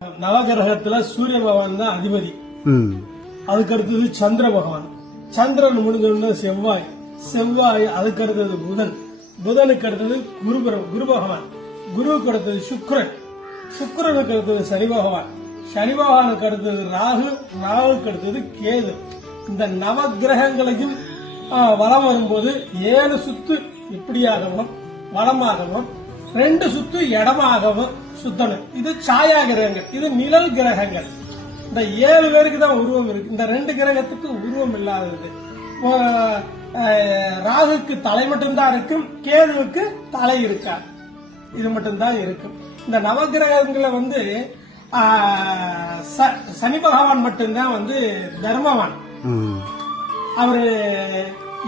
நவகிரகத்துல சூரிய பகவான் தான் அதிபதி. அதுக்கு அடுத்தது சந்திர பகவான். சந்திரன் முடிஞ்ச செவ்வாய். செவ்வாய் அதுக்கு அடுத்தது புதன். புதனுக்கு அடுத்தது குரு பகவான். குருவுக்கு அடுத்தது சுக்கிரன். சுக்கிரனுக்கு அடுத்தது சனி பகவான். சனி பகவானுக்கு அடுத்தது ராகு. ராகுக்கு அடுத்தது கேது. இந்த நவகிரகங்களையும் வலம் வரும்போது 7 சுத்து இப்படியாகவும் வளமாகவும் 2 சுத்து இடமாகவும் சுத்தணும். இது சாயா கிரகங்கள், இது நிழல் கிரகங்கள். இந்த 7 பேருக்கு தான் உருவம் இருக்கு. இந்த 2 கிரகத்துக்கு உருவம் இல்லாதது. ராகுக்கு தலை மட்டும்தான் இருக்கும், கேதுவுக்கு தலை இருக்காது. இது மட்டும்தான் இருக்கும். இந்த நவகிரகங்களை சனி பகவான் மட்டும்தான் தர்மவான். அவரு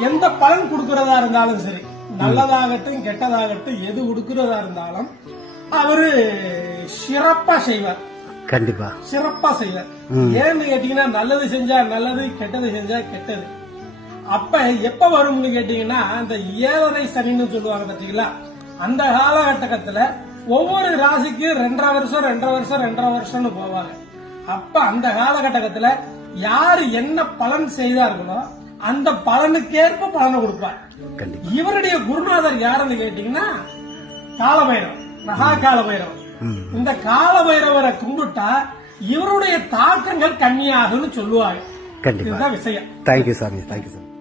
எந்த பலன் கொடுக்கறதா இருந்தாலும் சரி, நல்லதாகட்டும் கெட்டதாகட்டும், எது கொடுக்கறதா இருந்தாலும் அவரு சிறப்பா செய்வார். கண்டிப்பா சிறப்பா செய்வார். ஏன்னு கேட்டீங்கன்னா, நல்லது செஞ்சா நல்லது, கெட்டது செஞ்சா கெட்டது. அப்ப எப்ப வரும்னு கேட்டீங்கன்னா, அந்த 7.5 சனின்னு சொல்லுவாங்க பாத்தீங்களா, அந்த காலகட்டத்துல ஒவ்வொரு ராசிக்கு 2.5 வருஷம் 2.5 வருஷம் 2.5 வருஷம்னு போவாங்க. அப்ப அந்த காலகட்டத்துல யாரு என்ன பலன் செய்தார்களோ அந்த பலனுக்கேற்ப பலனை கொடுப்பார். இவருடைய குருநாதர் யாருன்னு கேட்டீங்கன்னா காலபைரவர், மகா காலபைரவர். இந்த காலபைரவரை கும்பிட்டா இவருடைய தாக்கங்கள் கம்மியாகும்னு சொல்லுவாங்க. கண்டிப்பா விஷயம். தேங்க்யூ சாமி, தேங்க்யூ சாமி.